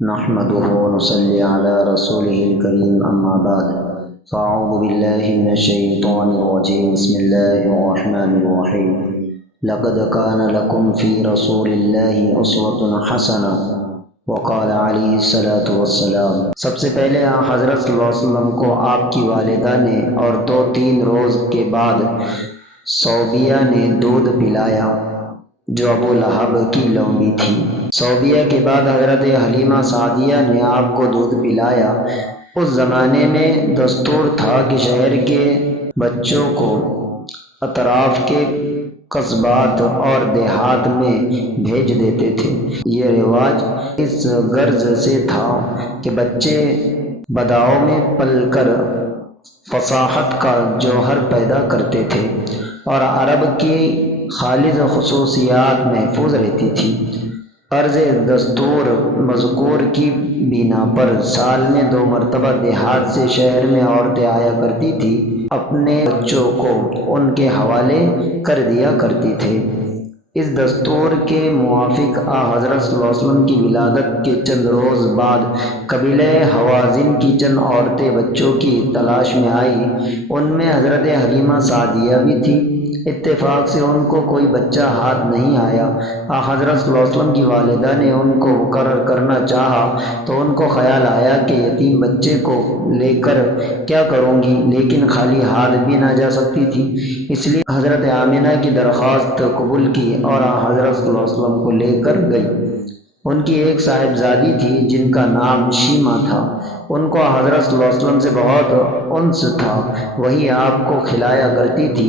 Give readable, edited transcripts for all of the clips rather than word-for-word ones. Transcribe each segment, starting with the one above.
نحمده ونصلي على رسوله الكريم أما بعد فأعوذ بالله من الشيطان الرجيم بسم الله الرحمن الرحيم لقد كان لكم في رسول الله أسوة حسنة وقال علیہ الصلاۃ والسلام۔ سب سے پہلے حضرت صلی اللہ علیہ وسلم کو آپ کی والدہ نے اور 2-3 روز کے بعد صوبیہ نے دودھ پلایا جو ابو لہب کی لونڈی تھی۔ صوبیہ کے بعد حضرت حلیمہ سعدیہ نے آپ کو دودھ پلایا۔ اس زمانے میں دستور تھا کہ شہر کے بچوں کو اطراف کے قصبات اور دیہات میں بھیج دیتے تھے۔ یہ رواج اس غرض سے تھا کہ بچے بداؤ میں پل کر فصاحت کا جوہر پیدا کرتے تھے اور عرب کی خالص خصوصیات محفوظ رہتی تھی۔ عرض دستور مذکور کی بنا پر سال میں 2 مرتبہ دیہات سے شہر میں عورتیں آیا کرتی تھی، اپنے بچوں کو ان کے حوالے کر دیا کرتی تھے۔ اس دستور کے موافق حضرت صلی اللہ علیہ وسلم کی ولادت کے چند روز بعد قبیلہ حوازن کی چند عورتیں بچوں کی تلاش میں آئی۔ ان میں حضرت حلیمہ سعدیہ بھی تھی۔ اتفاق سے ان کو کوئی بچہ ہاتھ نہیں آیا۔ حضرت صلی اللہ علیہ وسلم کی والدہ نے ان کو مقرر کرنا چاہا تو ان کو خیال آیا کہ یتیم بچے کو لے کر کیا کروں گی، لیکن خالی ہاتھ بھی نہ جا سکتی تھی، اس لیے حضرت آمنہ کی درخواست قبول کی اور حضرت صلی اللہ علیہ وسلم کو لے کر گئی۔ ان کی ایک صاحبزادی تھی جن کا نام شیمہ تھا۔ ان کو حضرت صلی اللہ علیہ وسلم سے بہت انس تھا، وہی آپ کو کھلایا کرتی تھی۔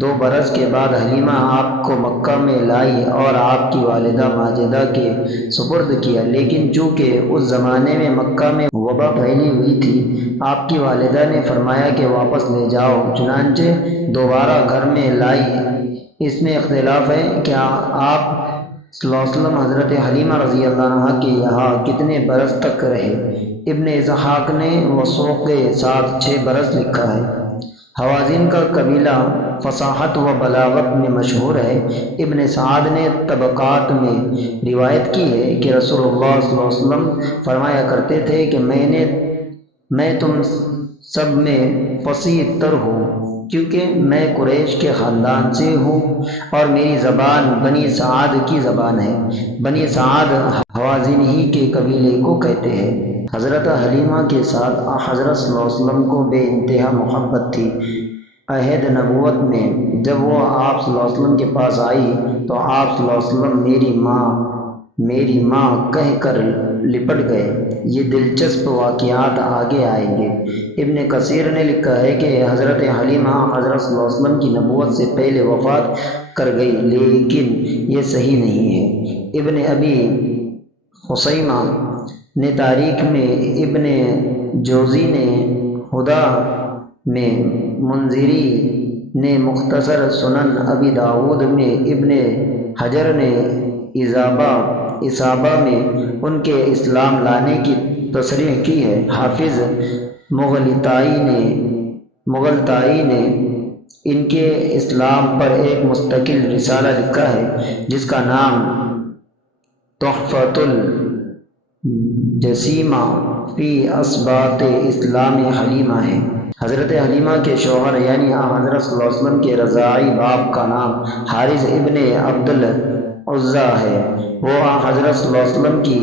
2 برس کے بعد حلیمہ آپ کو مکہ میں لائی اور آپ کی والدہ ماجدہ کے سپرد کیا، لیکن چونکہ اس زمانے میں مکہ میں وبا پھیلی ہوئی تھی، آپ کی والدہ نے فرمایا کہ واپس لے جاؤ، چنانچہ دوبارہ گھر میں لائی۔ اس میں اختلاف ہے کہ آپ صلی اللہ علیہ وسلم حضرت حلیمہ رضی اللہ عنہ کے یہاں کتنے برس تک رہے۔ ابن اسحاق نے وثوق کے ساتھ 6 برس لکھا ہے۔ حوازن کا قبیلہ فصاحت و بلاغت میں مشہور ہے۔ ابن سعد نے طبقات میں روایت کی ہے کہ رسول اللہ صلی اللہ علیہ وسلم فرمایا کرتے تھے کہ میں تم سب میں فصیح تر ہوں، کیونکہ میں قریش کے خاندان سے ہوں اور میری زبان بنی سعد کی زبان ہے۔ بنی سعد حوازن ہی کے قبیلے کو کہتے ہیں۔ حضرت حلیمہ کے ساتھ حضرت صلی اللہ علیہ وسلم کو بے انتہا محبت تھی۔ عہد نبوت میں جب وہ آپ صلی اللہ علیہ وسلم کے پاس آئی تو آپ صلی اللہ علیہ وسلم میری ماں کہہ کر لپٹ گئے۔ یہ دلچسپ واقعات آگے آئیں گے۔ ابن کثیر نے لکھا ہے کہ حضرت حلیمہ حضرت صلی اللہ علیہ وسلم کی نبوت سے پہلے وفات کر گئی، لیکن یہ صحیح نہیں ہے۔ ابن ابی خثیمہ نے تاریخ میں، ابن جوزی نے ہدیٰ میں، منذری نے مختصر سنن ابی داؤد میں، ابن حجر نے اصابہ میں ان کے اسلام لانے کی تصریح کی ہے۔ حافظ مغلطائی نے ان کے اسلام پر ایک مستقل رسالہ لکھا ہے جس کا نام تحفۃ الجسیمہ فی اثبات اسلام حلیمہ ہے۔ حضرت حلیمہ کے شوہر یعنی حضرت صلی اللہ علیہ وسلم کے رضاعی باپ کا نام حارث ابن عبد العزیٰ ہے۔ وہ حضرت صلی اللہ علیہ وسلم کی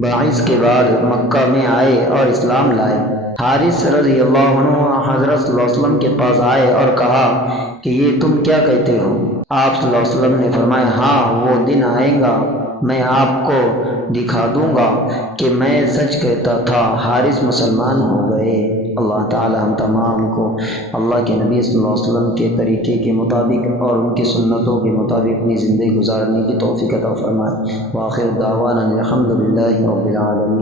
باعث کے بعد مکہ میں آئے اور اسلام لائے۔ حارث رضی اللہ عنہ حضرت صلی اللہ علیہ وسلم کے پاس آئے اور کہا کہ یہ تم کیا کہتے ہو؟ آپ صلی اللہ علیہ وسلم نے فرمایا، ہاں وہ دن آئے گا، میں آپ کو دکھا دوں گا کہ میں سچ کہتا تھا۔ حارث مسلمان ہو گئے۔ اللہ تعالی ہم تمام کو اللہ کے نبی صلی اللہ علیہ وسلم کے طریقے کے مطابق اور ان کی سنتوں کے مطابق اپنی زندگی گزارنے کی توفیق عطا فرمائے۔ وآخر دعوانا الحمد للہ رب العالمین۔